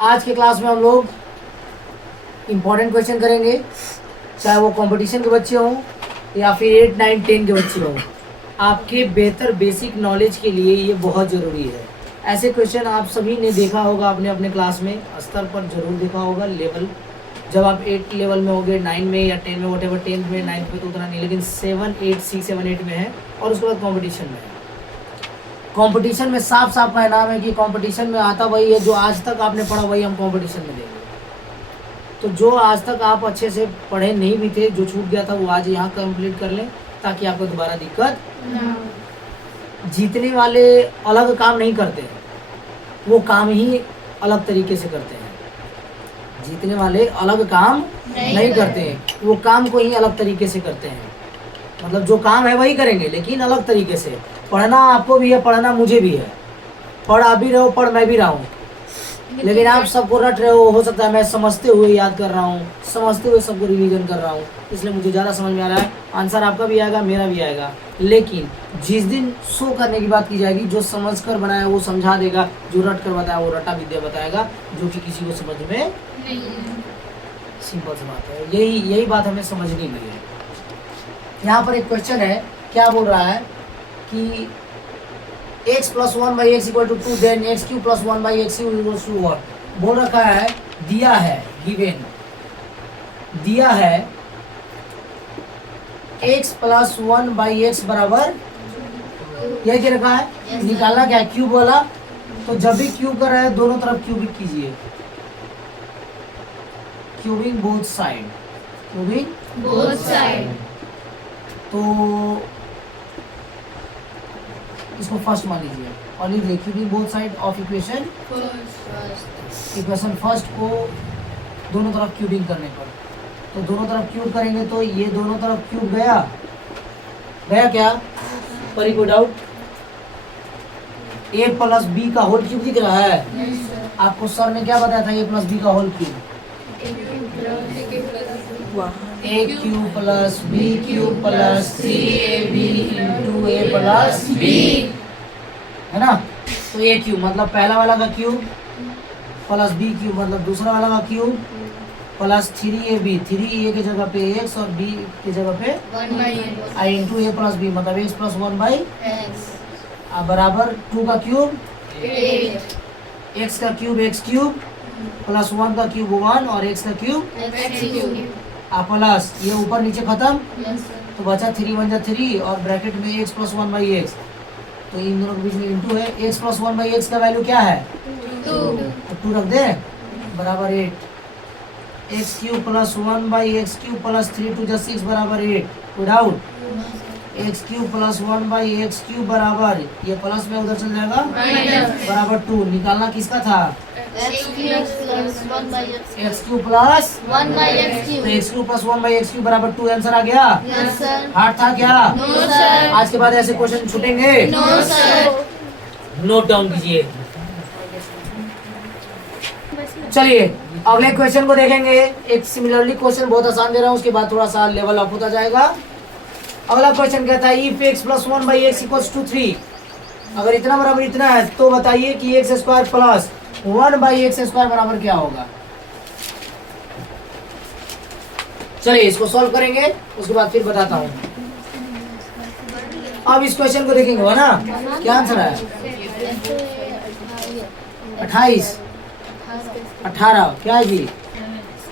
आज के क्लास में हम लोग इम्पोर्टेंट क्वेश्चन करेंगे, चाहे वो कंपटीशन के बच्चे हों या फिर 8, 9, 10 के बच्चे हों। आपके बेहतर बेसिक नॉलेज के लिए ये बहुत ज़रूरी है। ऐसे क्वेश्चन आप सभी ने देखा होगा अपने अपने क्लास में, स्तर पर जरूर देखा होगा। लेवल जब आप 8 लेवल में होगे, 9 में या 10 में, वटेवर 10th में, 9th में तो उतना नहीं, लेकिन 7, 8, 6, 7, 8 में है और उसके बाद कंपटीशन में है। कंपटीशन में साफ साफ का नाम है कि कंपटीशन में आता वही है जो आज तक आपने पढ़ा, वही हम कंपटीशन में देंगे। तो जो आज तक आप अच्छे से पढ़े नहीं भी थे, जो छूट गया था वो आज यहाँ कंप्लीट कर लें ताकि आपको दोबारा दिक्कत ना। जीतने वाले अलग काम नहीं करते, वो काम ही अलग तरीके से करते हैं। जीतने वाले अलग काम नहीं करते हैं, वो काम को ही अलग तरीके से करते हैं। मतलब जो काम है वही करेंगे लेकिन अलग तरीके से। पढ़ना आपको भी है, पढ़ना मुझे भी है, पढ़ आप भी रहे हो, पढ़ मैं भी रहा हूँ, लेकिन आप सबको रट रहे हो सकता है मैं समझते हुए याद कर रहा हूँ, समझते हुए सबको रिवीजन कर रहा हूँ, इसलिए मुझे ज़्यादा समझ में आ रहा है। आंसर आपका भी आएगा, मेरा भी आएगा। लेकिन जिस दिन शो करने की बात की जाएगी, जो समझ कर बनाया वो समझा देगा, जो रट कर बताया वो रटा विद्या बताएगा, जो कि किसी को समझ में नहीं। सिंपल सी बात है, यही बात हमें समझनी भी है। यहाँ पर एक क्वेश्चन है, क्या बोल रहा है कि x + 1/x = 2, then x³ + 1/x³ = 1 बोल रखा है, दिया है, गिवन दिया है x + 1/x बराबर, यह क्या रखा है, निकालना क्या है, क्यूब वाला। तो जब भी क्यूब कर रहा है दोनों तरफ क्यूबिक कीजिए, cubing both side, cubing both side. तो इसको फर्स्ट मान लीजिए और लिख देखिए cubing both side of equation first को दोनों तरफ क्यूबिंग करने पर, तो दोनों तरफ क्यूब करेंगे तो ये दोनों तरफ क्यूब गया क्या, पर कोई डाउट? a + b का होल क्यूब दिख रहा है? आपको सर ने क्या बताया था, a + b का whole cube, a³ + b³ + 3ab × a + b, है ना। तो a³ मतलब पहला वाला का क्यूब प्लस b³ मतलब दूसरा वाला का क्यूब प्लस 3ab, 3a की जगह पे x और b की जगह पे i × a + b मतलब x + 1/x बराबर 2 का क्यूब 8, x का क्यूब x³ प्लस 1 का क्यूब 1 और x का क्यूब x³ प्लस ये ऊपर नीचे खत्म, तो बचा 3 × 1 = 3 और ब्रैकेट में x + 1/x, तो इन दोनों के बीच में इंटू है। x + 1/x का वैल्यू क्या है, 2, तो 2 रख दे बराबर 8, x³ + 1/x³ + 3 × 2 = 6 बराबर 8। कोई डाउट? x³ + 1/x³ बराबर, ये प्लस में उधर चल जाएगा बराबर 2। निकालना किसका था, x³ + 1/x³, तो x³ + 1/x³ बराबर 2 आंसर आ गया। हार्ड था क्या? आज के बाद ऐसे क्वेश्चन छूटेंगे? नोट डाउन कीजिए। चलिए अगले क्वेश्चन को देखेंगे। एक सिमिलरली क्वेश्चन बहुत आसान दे रहा हूँ, उसके बाद थोड़ा सा लेवल अप होता जाएगा। अगला क्वेश्चन कहता है इफ x + 1/x = 3, अगर इतना बराबर इतना है तो बताइए कि x² + 1/x² बराबर क्या होगा। चलिए इसको सॉल्व करेंगे, उसके बाद फिर बताता हूँ। अब इस क्वेश्चन को देखेंगे, है ना। क्या आंसर है, 28, 18 क्या है जी,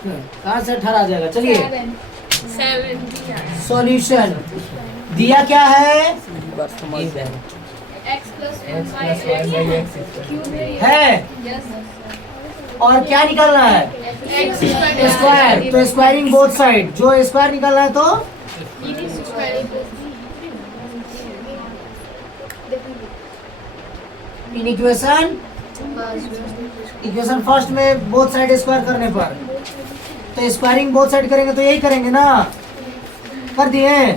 कहाँ से 18 आ जाएगा। चलिए सॉल्यूशन दिया क्या है, x + 1/x है और क्या निकालना है, स्क्वायर। तो स्क्वायरिंग बोथ साइड, जो स्क्वायर निकालना है तो इन इक्वेशन फर्स्ट में बोथ साइड स्क्वायर करने पर, तो स्क्वायरिंग बोथ साइड करेंगे तो यही करेंगे ना, कर दिए।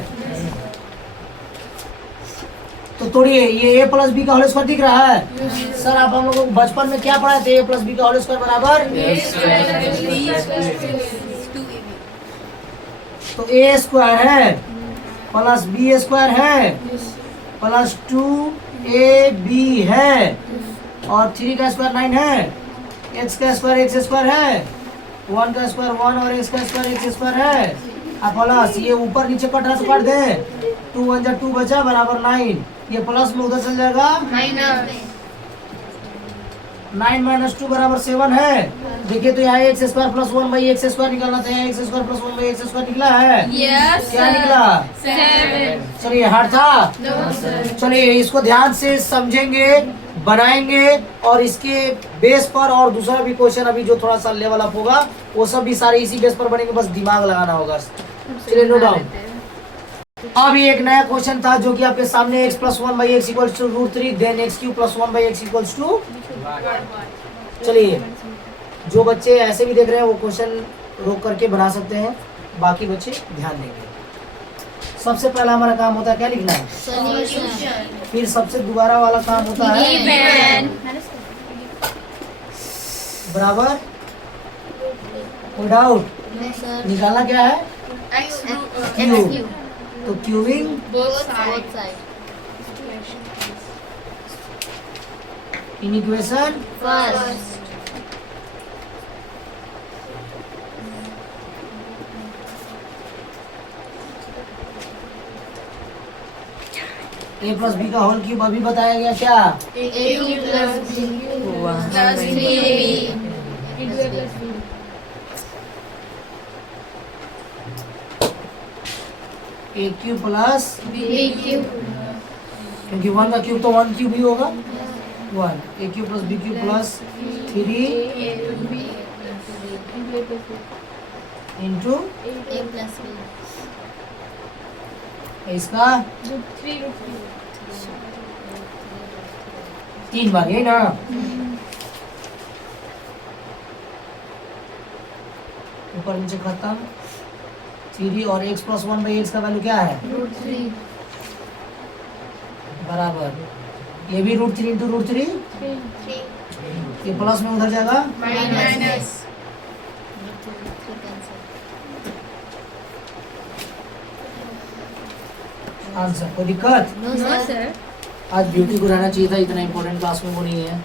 तो तोड़िए, ये a + b का होल स्क्वायर दिख रहा है। सर आप हम लोगों को बचपन में क्या पढ़ाए थे, a + b का होल स्क्वायर बराबर, तो a² है प्लस b² है प्लस 2ab है और 3 का स्क्वायर 9 है एक्स का स्क्वायर एक्स स्क्वायर है, 1 का स्क्वायर 1 और एक्स का स्क्वायर एक्स स्क्वायर है। अब प्लस ये ऊपर नीचे कट रहा तो काट दें, 2 1 जा 2 बचा बराबर 9, ये प्लस में उधर चल जाएगा, 9 माइनस 2 बराबर 7 है। देखिए तो यहाँ x square plus 1 by x square निकालना था, यहाँ x square plus 1 by x square निकला है। क्या निकला? 7। चलिए हार्ड था। चलिए इसको ध्यान से समझेंगे, बनाएंगे और इसके बेस पर और दूसरा भी क्वेश्चन अभी जो थोड़ा सा लेवल अप होगा वो सब भी सारे इसी बेस पर बनेंगे, बस दिमाग लगाना होगा। चलिए नो डाउन। अब ये एक नया क्वेश्चन था जो कि आपके सामने x plus 1 by x equals two √3 then x cube plus 1 by x equals two. चलिए जो बच्चे ऐसे भी देख रहे हैं वो क्वेश्चन रोक करके बना सकते हैं, बाकी बच्चे ध्यान देंगे। सबसे पहला हमारा काम होता है क्या लिखना है, फिर सबसे दोबारा वाला काम होता है बराबर, कोई डाउट? निकालना क्या है, क्यू, तो cubing in equation a plus b का होल क्यूब अभी बताया गया क्या, ए क्यूब प्लस, क्योंकि 1 का क्यूब तो 1 क्यूब ही होगा, 1 a cube plus b cube plus 3 into इसका 3 बार, यही ना। ऊपर नीचे खत्म, 3 और x प्लस 1 बाई एक्स का वैल्यू क्या है, बराबर, ये भी √3 इंटू √3, ये प्लस में उधर जाएगा माइनस। आंसर, कोई दिक्कत? आज ब्यूटी को रहना चाहिए था, इतना इंपॉर्टेंट क्लास में वो नहीं है।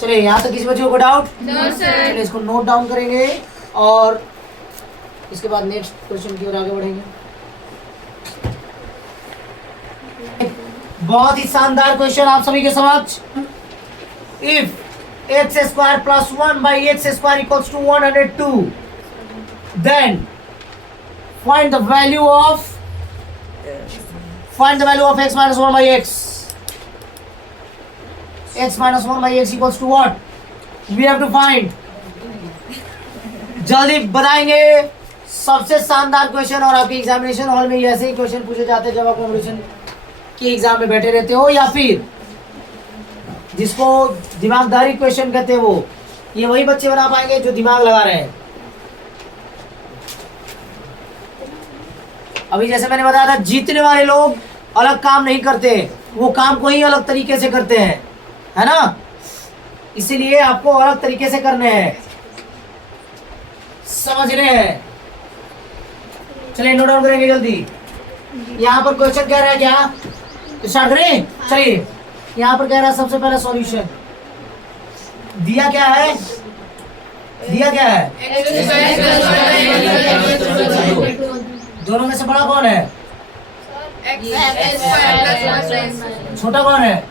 चलिए यहाँ तक किसी बच्चे को डाउट? चलिए इसको नोट डाउन करेंगे और इसके बाद नेक्स्ट क्वेश्चन की ओर आगे बढ़ेंगे। बहुत ही शानदार क्वेश्चन आप सभी के समक्ष। If x square plus 1 by x square equals two 102 then find the value of x minus 1 by x. x minus 1 by x equals to what? We have to find. जल्दी बताएंगे। सबसे शानदार क्वेश्चन, और आपके एग्जामिनेशन हॉल में ऐसे ही question पूछे जाते हैं जब आप कॉम्पिटिशन के एग्जाम में बैठे रहते हो, या फिर जिसको दिमागदारी क्वेश्चन कहते हैं, वो ये वही बच्चे बना पाएंगे जो दिमाग लगा रहे हैं। अभी जैसे मैंने बताया था, जीतने वाले लोग अलग काम नहीं करते, वो काम को ही अलग तरीके से करते हैं, है ना। इसीलिए आपको अलग तरीके से करने हैं, समझ रहे हैं। चलिए नोट डाउन करेंगे जल्दी। यहाँ पर क्वेश्चन कह रहा है क्या, स्टार्ट करें। चलिए यहाँ पर कह रहा है सबसे पहले सॉल्यूशन दिया क्या है, दोनों में से बड़ा कौन है, छोटा कौन है,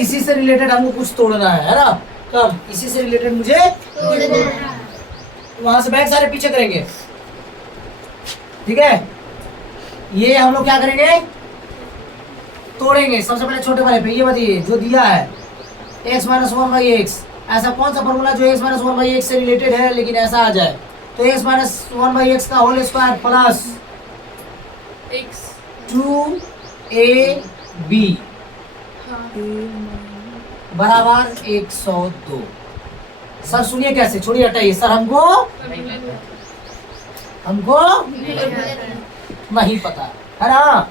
इसी से रिलेटेड हमको कुछ तोड़ना है ना। कब, इसी से रिलेटेड मुझे वहां से बैक सारे पीछे करेंगे, ठीक है। ये हम लोग क्या करेंगे, तोड़ेंगे। सबसे पहले छोटे वाले पे ये बताइए, जो दिया है x माइनस 1 बाई एक्स, ऐसा कौन सा फॉर्मूला जो x माइनस 1 बाई एक्स से रिलेटेड है लेकिन ऐसा आ जाए, तो x माइनस 1 बाई एक्स का होल स्क्वायर प्लस 2ab बराबर 102। सर सुनिए कैसे, छोड़िए हटाइए सर, हमको नहीं पता है ना।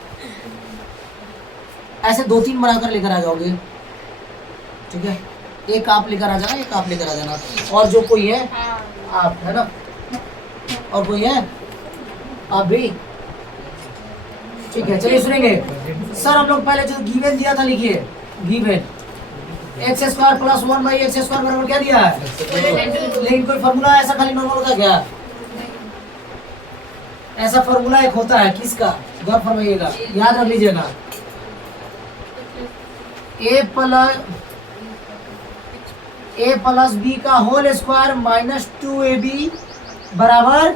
ऐसे 2-3 बनाकर लेकर आ जाओगे, ठीक है। एक आप लेकर आ जाना, एक आप लेकर आ जाना, और जो कोई है आप, है ना, और कोई है आप भी, ठीक है। चलिए सुनेंगे। सर हम लोग पहले जो गिवन दिया था लिखिए, given x square plus 1/x² बराबर क्या दिया है? लेकिन कोई फॉर्मूला ऐसा खाली नॉर्मल होता है क्या? ऐसा फॉर्मूला एक होता है, किसका? गौर फरमाइएगा, याद रख लीजिएगा। a प्लस बी का होल स्क्वायर माइनस 2ab बराबर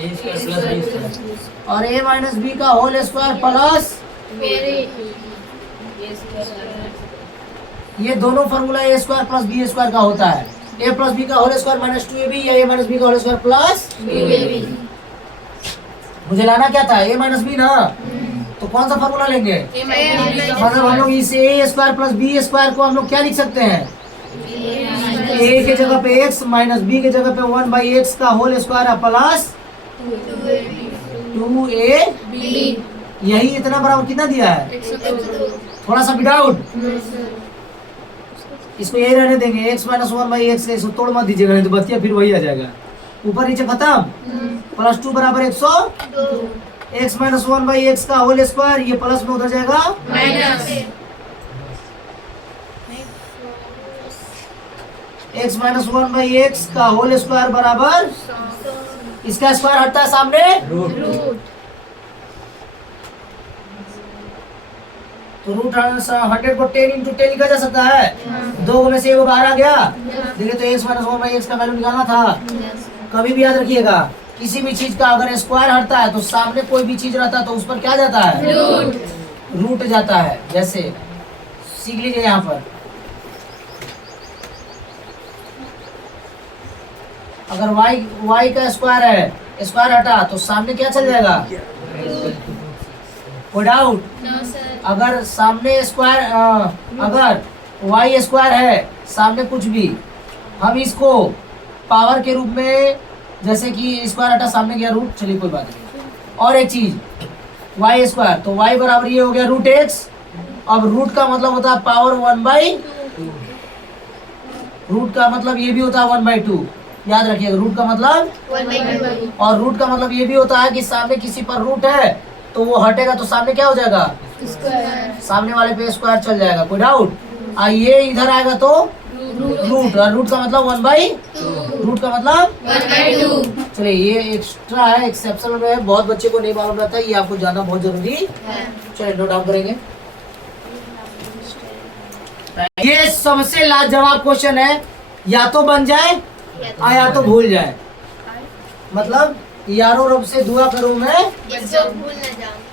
a square plus b square. और a माइनस बी का होल स्क्वायर प्लस ये दोनों formula a square plus b square का होता है। a प्लस बी का होल स्क्वायर माइनस 2ab या a माइनस बी का होल स्क्वायर प्लस मुझे लाना क्या था? a माइनस बी ना, तो कौन सा फॉर्मूला लेंगे? मतलब हम लोग इस a square plus b square को हम लोग क्या लिख सकते हैं? a के जगह पे x माइनस b के जगह पे 1/x का होल स्क्वायर प्लस 2a। यही इतना बराबर कितना दिया है? थोड़ा सा विदाउट, इसको यही रहने देंगे। x माइनस 1/x, इसको तोड़ मत दीजिएगा, नहीं तो बतिया फिर वही आ जाएगा। ऊपर नीचे खत्म, प्लस 2 बराबर 102। x माइनस 1/x का होल स्क्वायर, ये प्लस में उधर जाएगा माइनस। x माइनस 1/x का होल स्क्वायर बराबर, इसका स्क्वायर हटता है सामने रूट। तो रूट 100 को 10 into 10 लिखा जा सकता है। दो में से वो बाहर आ गया। देखिए तो x माइनस 1/x का वैल्यू निकालना था। कभी भी याद रखिएगा, किसी भी चीज का अगर स्क्वायर हटता है तो सामने कोई भी चीज रहता है तो उस पर क्या जाता है? रूट जाता है। जैसे सीख लीजिए यहाँ पर, अगर y का स्क्वायर है, स्क्वायर हटा तो सामने क्या चल जाएगा? कोई डाउट? अगर सामने स्क्वायर अगर y स्क्वायर है, सामने कुछ भी, हम इसको पावर के रूप में, जैसे कि स्क्वायर हटा सामने गया रूट, चलिए कोई बात नहीं। और एक चीज y स्क्वायर, तो y बराबर ये हो गया रूट x। अब रूट का मतलब होता है पावर 1/2, रूट का मतलब ये भी होता है 1/2। याद रखिएगा, रूट का मतलब 1/2। और रूट का मतलब ये भी होता है कि सामने किसी पर रूट है तो वो हटेगा तो सामने क्या हो जाएगा? सामने वाले पे स्क्वायर चल जाएगा। कोई डाउट? ये इधर आएगा तो रूट, और रूट का मतलब 1/2, रूट का मतलब 1/2। चलिए ये एक्स्ट्रा है, एक्सेप्शनल है, बहुत बच्चे को नहीं मालूम रहता है, ये आपको जानना बहुत जरूरी। चलिए नोट डाउन करेंगे। ये सबसे लाजवाब क्वेश्चन है, या तो बन जाए या तो भूल जाए। मतलब यारो रब से दुआ करूं मैं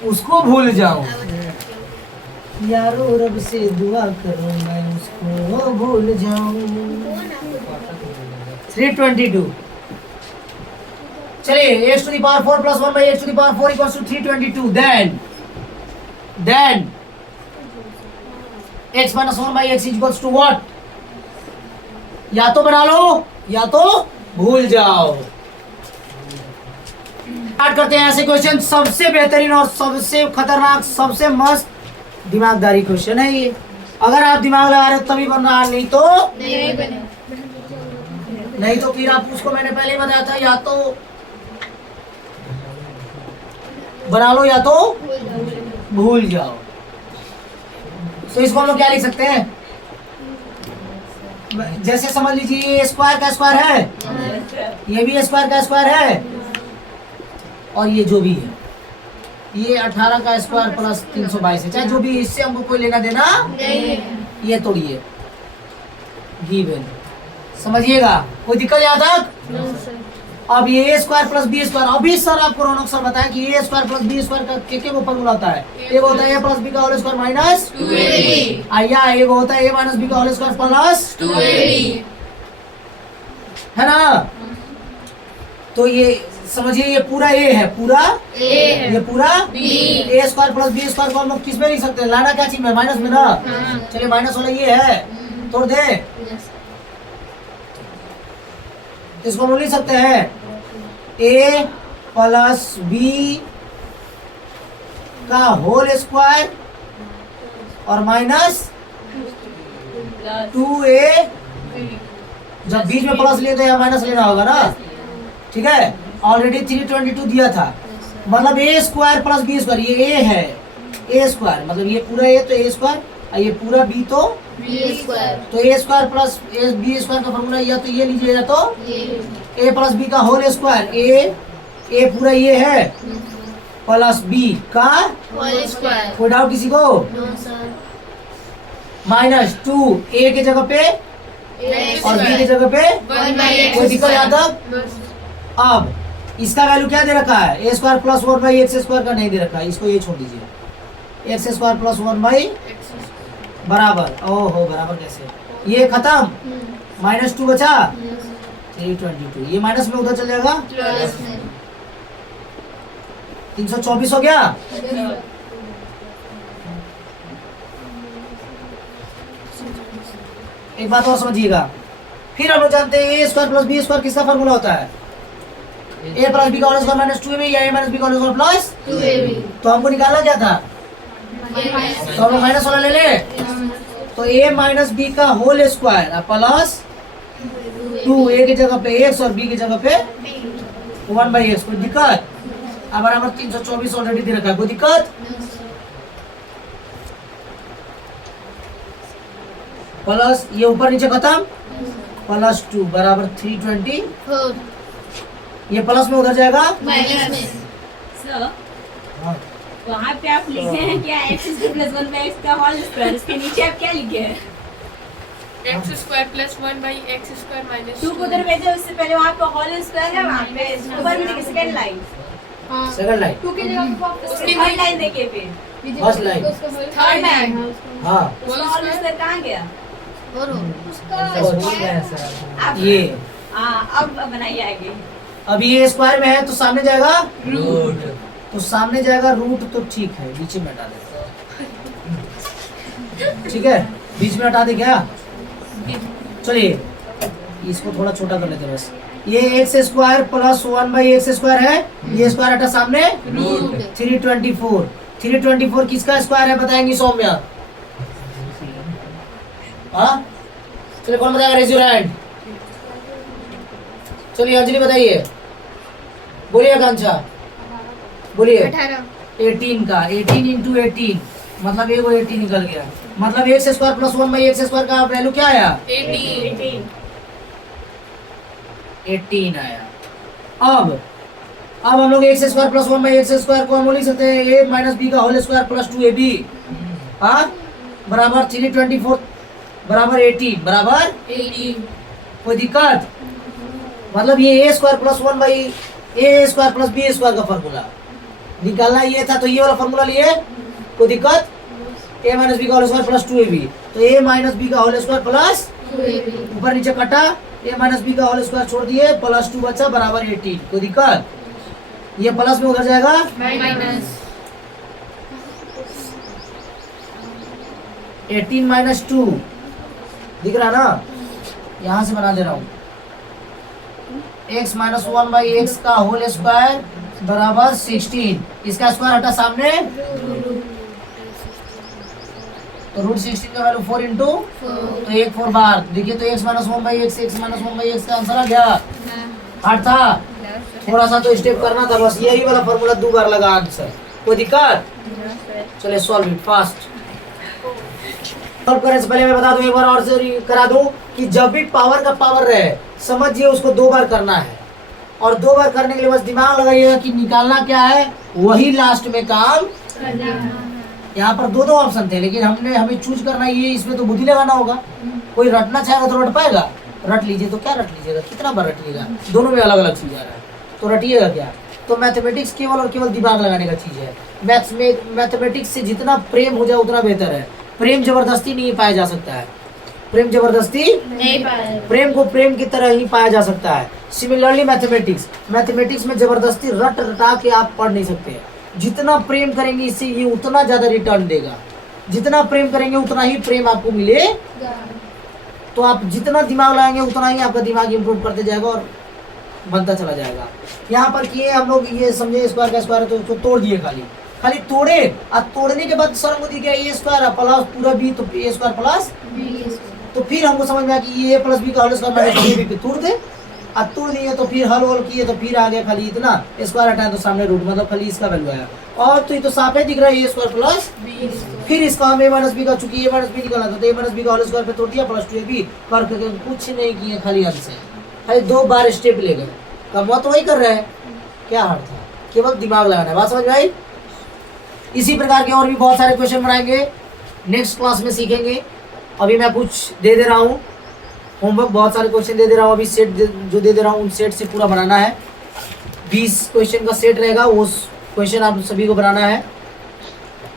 उसको भूल जाऊं, यारो रब से दुआ करूं मैं उसको भूल जाऊं। 322। चलिए x to the power 4 plus 1/x to the power 4 equals to 322। then x minus 1/x equals to what? या तो बना लो या तो भूल जाओ। स्टार्ट करते हैं ऐसे क्वेश्चन, सबसे बेहतरीन और सबसे खतरनाक, सबसे मस्त दिमागदारी क्वेश्चन है ये। अगर आप दिमाग लगा रहे हो तभी बन रहा है, नहीं तो फिर आप उसको, मैंने पहले ही बताया था, या तो बना लो या तो भूल जाओ। तो इसको हम लोग क्या लिख सकते हैं? जैसे समझ लीजिए ये स्क्वायर का स्क्वायर है, ये भी स्क्वायर का स्क्वायर है, और ये जो भी है ये 18 का स्क्वायर प्लस 322 है, चाहे जो भी, इससे हमको कोई लेना देना नहीं। ये तोड़िए, गिवन, समझिएगा, कोई दिक्कत यहाँ तक? अब ये a square plus b square, अभी सर आपको रौनक सर बताया कि a square plus b square का के वो फॉर्मूला होता है। एक होता है a प्लस बी का होल स्क्वायर माइनस 2ab, या एक होता है a माइनस बी का होल स्क्वायर प्लस 2ab, है ना? तो ये समझिए, ये पूरा a है, पूरा ये पूरा a square plus b square को हम लोग किस में लिख सकते हैं? लाना क्या चीज में? माइनस में ना। चलिए माइनस वाला ये है, तोड़ दे, इसको हम लिख सकते हैं a प्लस बी का होल स्क्वायर और माइनस 2a, जब बीच में प्लस लिए तो यहाँ माइनस लेना होगा ना, ठीक है? ऑलरेडी 322 दिया था, मतलब a square plus b square, ये a है, a स्क्वायर मतलब ये पूरा a तो a स्क्वायर, और ये पूरा b तो B square. तो ए स्क्वायर प्लस बी स्क्वायर का फॉर्मूला या तो ये लीजिए या तो ए प्लस बी का होल स्क्वायर। ए पूरा ये है प्लस बी का Whole square. कोई डाउट किसी को? No sir. माइनस 2 ए के जगह पे X और बी के square. जगह पे 1 by X कोई दिक्कत यहाँ square. तक? अब इसका वैल्यू क्या दे रखा है? A square plus 1 by x square का नहीं दे रखा है, इसको ये छोड़ दीजिए। एक्स स्क्वायर प्लस 1 बाई बराबर, ओहो बराबर कैसे, ये खत्म, माइनस 2 बचा 322, ये माइनस में उधर चल जाएगा, Plus में. 324 हो गया। एक बात और समझिएगा, फिर हम लोग जानते हैं ए स्क्वायर प्लस बी स्क्वायर किसका फॉर्मूला होता है? ए प्लस बी का होल स्क्वायर माइनस 2ab या ए माइनस बी का होल स्क्वायर प्लस 2ab. तो हमको निकालना क्या था? तो हम लोग माइनस वाला ले ले, तो ए माइनस बी का होल स्क्वायर प्लस 2 ए की जगह पे एक्स और बी की जगह पे 1 बाई एक्स। कोई दिक्कत? अब बराबर 324 ऑलरेडी दे रखा है, कोई दिक्कत? प्लस ये ऊपर नीचे खत्म, प्लस 2 बराबर 324, 4 ये प्लस में उधर जाएगा। माइनस में. सर हाँ, वहाँ पे आप लिखे हैं क्या x square plus 1 by x का होल स्क्वायर, इसके नीचे आप क्या लिखे हैं? X square plus 1 by x square minus 2 को उधर भेजे, उससे पहले वहाँ पे होल स्क्वायर है, वहाँ पे ऊपर में देखिए सेकंड लाइन, हाँ. सेकंड लाइन, 2 के जगह पे उसकी थर्ड लाइन देखिए, फिर फर्स्ट लाइन, थर्ड लाइन हाँ उसका होल स्क्वायर कहाँ गया? और आप ये हाँ अब बनाइए आगे। अब ये स्क्वायर में है तो सामने जाएगा रूट। तो सामने जाएगा रूट, तो ठीक है बीच में हटा दे, ठीक है बीच में हटा दे क्या? चलिए इसको थोड़ा छोटा कर लेते हैं बस। ये x square plus 1 by x square है, ये स्क्वायर हटा सामने रूट. 324, 324 किसका स्क्वायर है बताएंगे सौम्या? हाँ चलिए कौन बताएगा? Raise your hand. चलिए अंजलि बताइए, बोलिए आकांक्षा बोलिए। 18 का 18 इंटू 18 मतलब एक 80 निकल गया, मतलब x square plus 1 by x square का वैल्यू क्या आया? 18 आया। अब हम लोग x square plus 1 by x square को हम लिख सकते हैं ए माइनस बी का होल स्क्वायर प्लस 2ab हाँ बराबर 324 बराबर 18 बराबर 18. कोई दिक्कत? मतलब ये a square plus 1 by a square plus b square का फॉर्मूला निकालना ये था, तो ये वाला फॉर्मूला लिए, कोई दिक्कत? ए माइनस बी का होल स्क्वायर प्लस 2ab, तो ए माइनस बी का होल स्क्वायर प्लस 2ab. ऊपर नीचे कटा, ए माइनस बी का होल स्क्वायर छोड़ दिए, प्लस 2 बचा बराबर 18, कोई दिक्कत? ये प्लस में उधर जाएगा, माइनस 18 माइनस 2 दिख रहा ना, यहाँ से बना दे रहा हूँ, x माइनस 1 बाई एक्स का होल स्क्वायर बराबर 16, इसका स्क्वायर हटा सामने, तो रूट 16 का वैल्यू 4 इंटू, 4. तो 1 4 बार देखिए, तो x minus 1 by x minus 1 by x का आंसर आ गया। हार्ड था, थोड़ा सा तो स्टेप करना था बस, यही वाला फॉर्मूला 2 बार लगा आंसर, कोई दिक्कत? चलिए सॉल्व इट फास्ट। सॉल्व करने से पहले मैं बता दूं, एक बार और से करा दूं कि जब भी पावर का पावर रहे समझिए उसको 2 बार करना है, और 2 बार करने के लिए बस दिमाग लगाइएगा कि निकालना क्या है, वही लास्ट में काम। यहाँ पर 2 ऑप्शन थे, लेकिन हमें चूज करना ये, इसमें तो बुद्धि लगाना होगा। कोई रटना चाहेगा तो रट पाएगा, रट लीजिए तो क्या रट लीजिएगा, कितना बार रटिएगा, दोनों में अलग अलग चीज आ रहा है, तो रटिएगा क्या? तो मैथमेटिक्स केवल और केवल दिमाग लगाने का चीज है। मैथ्स में मैथमेटिक्स से जितना प्रेम हो जाए उतना बेहतर है। प्रेम जबरदस्ती नहीं पाया जा सकता है, प्रेम जबरदस्ती नहीं पाया. प्रेम को प्रेम की तरह ही पाया जा सकता है। सिमिलरली मैथमेटिक्स में जबरदस्ती रट रटा के आप पढ़ नहीं सकते। जितना प्रेम करेंगे इससे ये उतना ज्यादा रिटर्न देगा, जितना प्रेम करेंगे उतना ही प्रेम आपको मिले। तो आप जितना दिमाग लगाएंगे उतना ही आपका दिमाग इम्प्रूव करते जाएगा और बनता चला जाएगा। यहाँ पर किए हम लोग ये समझे, स्क्वायर का स्क्वायर है तो उसको तोड़ दिए, खाली तोड़े, और तोड़ने के बाद सर मुझे क्या ए स्क्वायर प्लस पूरा बी, तो ए स्क्वायर प्लस, तो फिर हमको समझ में आया कि ये प्लस बी का होल स्क्वायर माइनस बी पे तोड़ दे, अब तोड़ दिए तो फिर हल वल किए तो फिर आ गया खाली इतना, स्क्वायर हटाए तो सामने रूट, मतलब खाली इसका वैल्यू आया। और तो ये तो साफ है दिख रहा है, ए स्क्वायर प्लस फिर इसका हम a माइनस बी का, चूंकि a माइनस बी निकाला था तो a माइनस बी का होल स्क्वायर पे तोड़ दिया प्लस 2ab करके कुछ नहीं किए, खाली आंसर खाली 2 बार स्टेप ले गए। कमवा तो वही कर रहे हैं, क्या हार्ड था, केवल दिमाग लगाना है। बात समझ में आई? इसी प्रकार के और भी बहुत सारे क्वेश्चन बनाएंगे, नेक्स्ट क्लास में सीखेंगे। अभी मैं कुछ दे रहा हूँ होमवर्क, बहुत सारे क्वेश्चन दे रहा हूँ अभी। सेट जो दे रहा हूँ उन सेट से पूरा बनाना है। 20 क्वेश्चन का सेट रहेगा, वो क्वेश्चन आप सभी को बनाना है।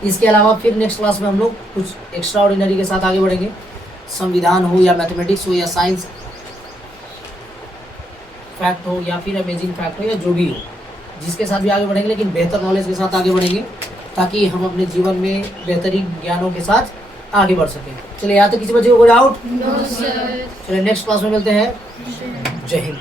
इसके अलावा फिर नेक्स्ट क्लास में हम लोग कुछ एक्स्ट्रा ऑर्डिनरी के साथ आगे बढ़ेंगे। संविधान हो या मैथमेटिक्स हो या साइंस फैक्ट हो या फिर अमेजिंग फैक्ट हो या जो भी हो, जिसके साथ भी आगे बढ़ेंगे, लेकिन बेहतर नॉलेज के साथ आगे बढ़ेंगे ताकि हम अपने जीवन में बेहतरीन ज्ञानों के साथ आगे बढ़ सकें। चलिए, यहाँ तक किसी बच्चे को कोई डाउट? No sir. चलिए नेक्स्ट क्लास में मिलते हैं। जय हिंद।